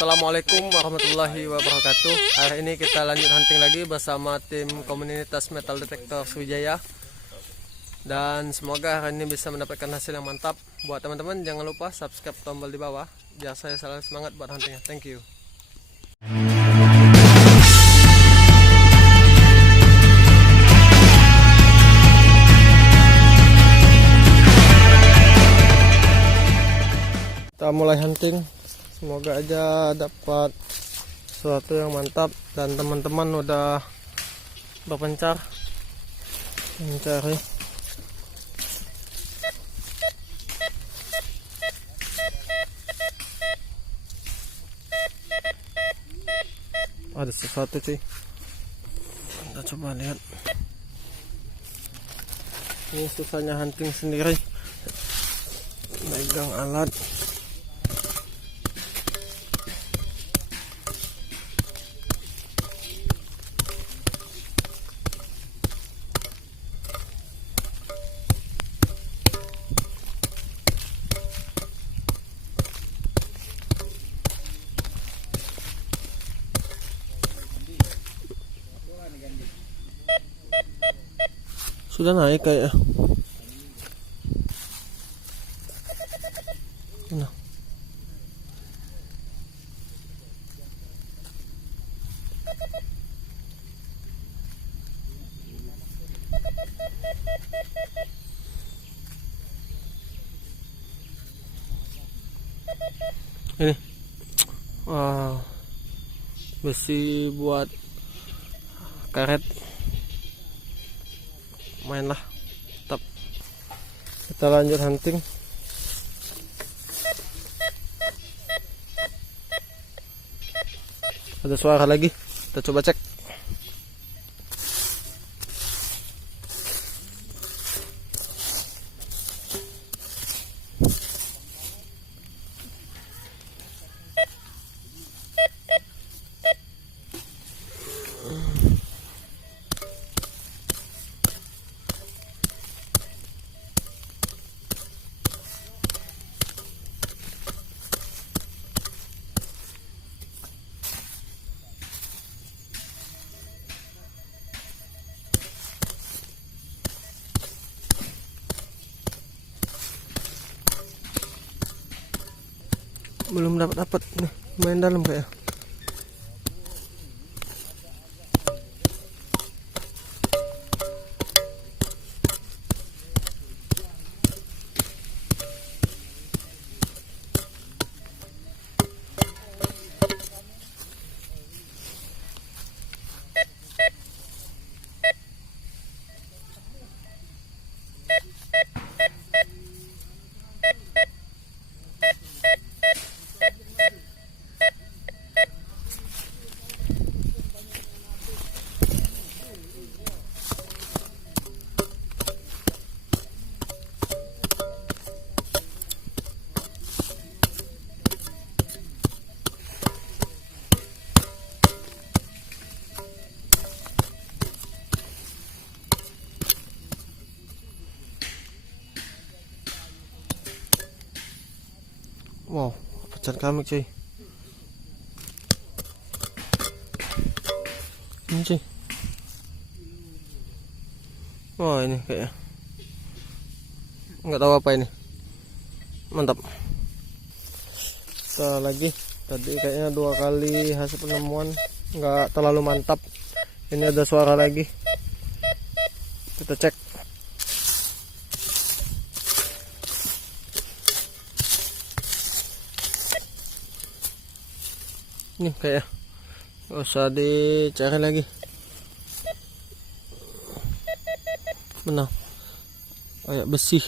Assalamualaikum warahmatullahi wabarakatuh. Hari ini kita lanjut hunting lagi bersama tim komunitas metal detektor Sriwijaya. Dan semoga hari ini bisa mendapatkan hasil yang mantap. Buat teman-teman jangan lupa subscribe tombol di bawah biar saya selalu semangat buat huntingnya. Thank you. Kita mulai hunting. Semoga aja dapat sesuatu yang mantap dan teman-teman udah berpencar mencari. Ada sesuatu cuy. Kita coba lihat. Ini susahnya hunting sendiri. Megang alat. Sudah naik kayak nah. Ini besi buat karet. Mainlah, tetap kita lanjut hunting. Ada suara lagi, kita coba cek. Belum dapat nih, main dalam kayak. Wow, pecat kami cuy. Ini cuy. Wah, ini kayak nggak tahu apa ini. Mantap. Kita lagi. Tadi kayaknya 2 kali hasil penemuan nggak terlalu mantap. Ini ada suara lagi. Kita cek. Ini kayak nggak usah dicari lagi. Benar, kayak besi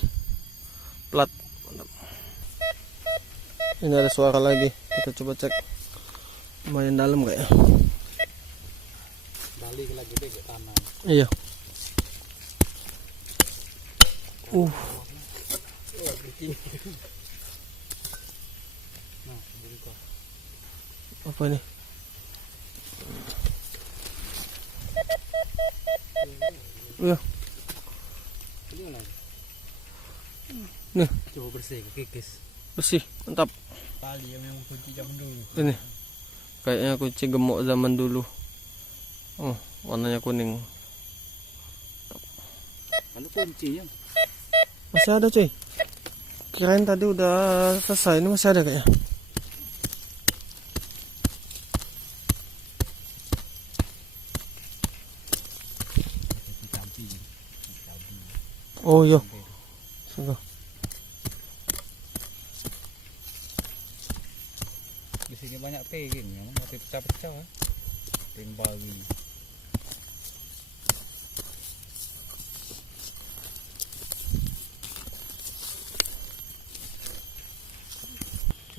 plat. Ini ada suara lagi, kita coba cek. Lumayan dalam kayak. Balik lagi deh ke tanah. Iya. Apa ini? Iya. Nih. Coba bersih, kikis. Bersih, mantap. Tali yang memang kunci zaman dulu. Ini. Kayaknya kunci gemuk zaman dulu. Oh, warnanya kuning. Mana kuncinya? Masih ada cuy. Kirain tadi udah selesai, ini masih ada kayaknya. Oh iya. Sungguh. Di sini banyak teging, ya, mati pecah-pecah. Teging bagi.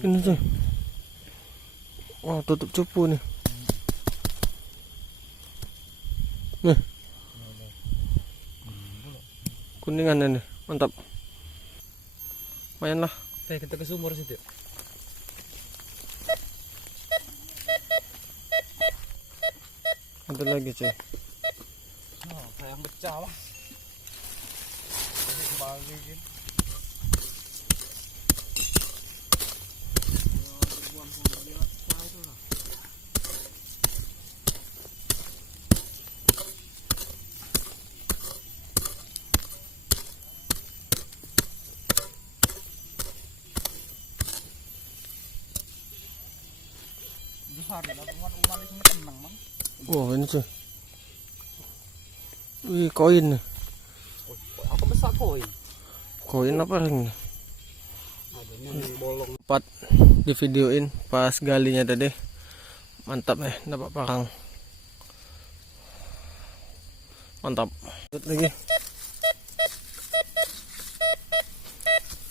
Ini tuh. Wah, tutup cupu nih. Nih. Kuningan ini, mantap. Lumayan lah. Kita ke sumur situ. Ada lagi cuy. Oh, kayak pecah lah. Teging bagi gitu. Wah, ini cuy. Wih, koin nih. Aku besar koin. Koin apa ini? Adanya bolong. Empat di videoin pas galinya tadi. Mantap dapat parang. Mantap. Lihat lagi.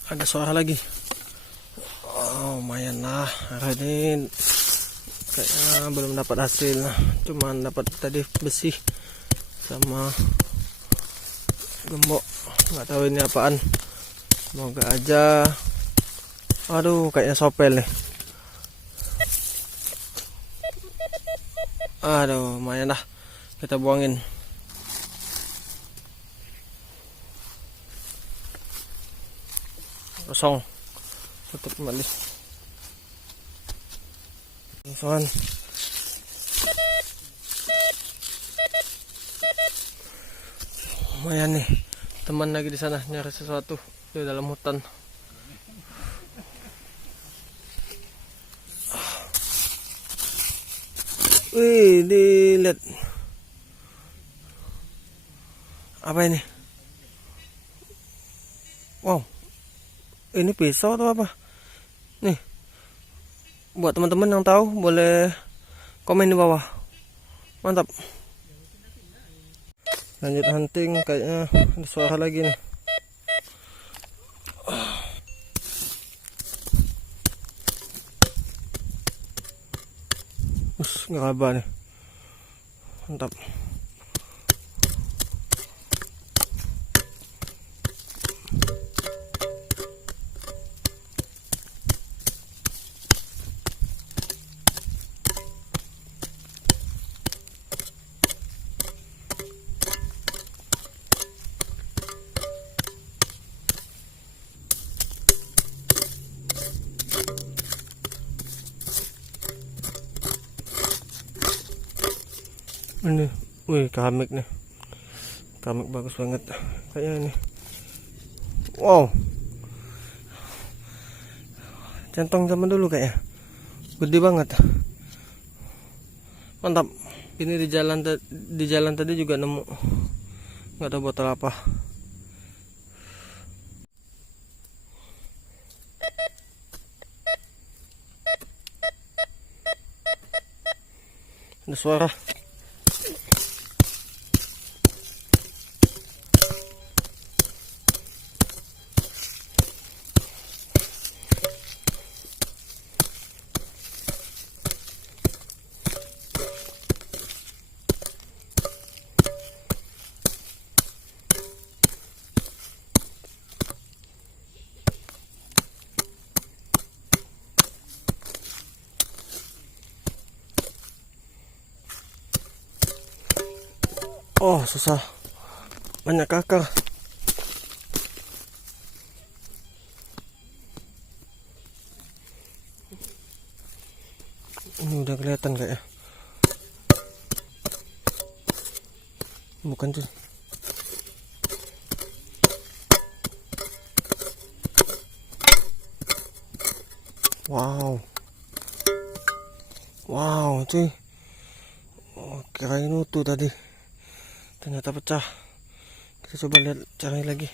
Ada suara lagi. Oh, lumayan lah. Hari ini kayaknya belum dapat hasil, cuman dapat tadi besi sama gembok, nggak tahu ini apaan. Semoga aja. Aduh, kayaknya sopel nih. Aduh, lumayan lah, kita buangin. Kosong, tutup kembali. Son. Lumayan nih, teman lagi di sana nyari sesuatu di dalam hutan. Wih, dilihat. Apa ini? Wow, ini pisau atau apa? Nih. Buat teman-teman yang tahu boleh komen di bawah. Mantap. Lanjut hunting, kayaknya ada suara lagi nih. Ngeraba nih. Mantap. Ini, wih, keramik nih. Keramik bagus banget kayaknya ini. Wow, centong zaman dulu kayaknya, gede banget. Mantap. Ini di jalan tadi juga nemu, nggak tahu botol apa. Ada suara. Oh, susah. Banyak akar. Ini udah kelihatan kayaknya. Bukan tuh. Wow. Wow, cuy. Oh, kirain utuh tadi. Ternyata pecah. Kita coba lihat caranya lagi.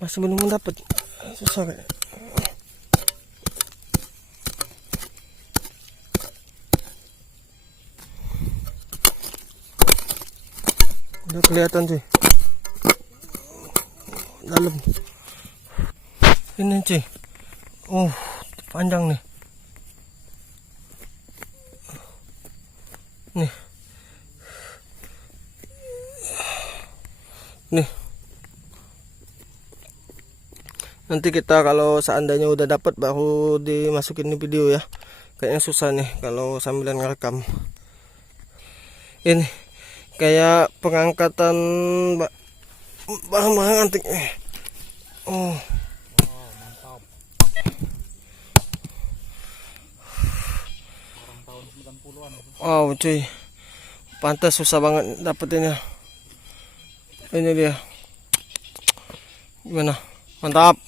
Masih belum mendapat. Susah kayak. Udah kelihatan cuy. Dalam. Ini cuy. Oh, panjang nih. Nih. Nih. Nanti kita kalau seandainya udah dapat baru dimasukin di video ya. Kayaknya susah nih kalau sambilan ngerekam. Ini kayak pengangkatan barang-barang antik. Oh. Mantap. Orang tahun 90-an. Wow cuy. Pantas susah banget dapetinnya. Ini dia. Gimana? Mantap.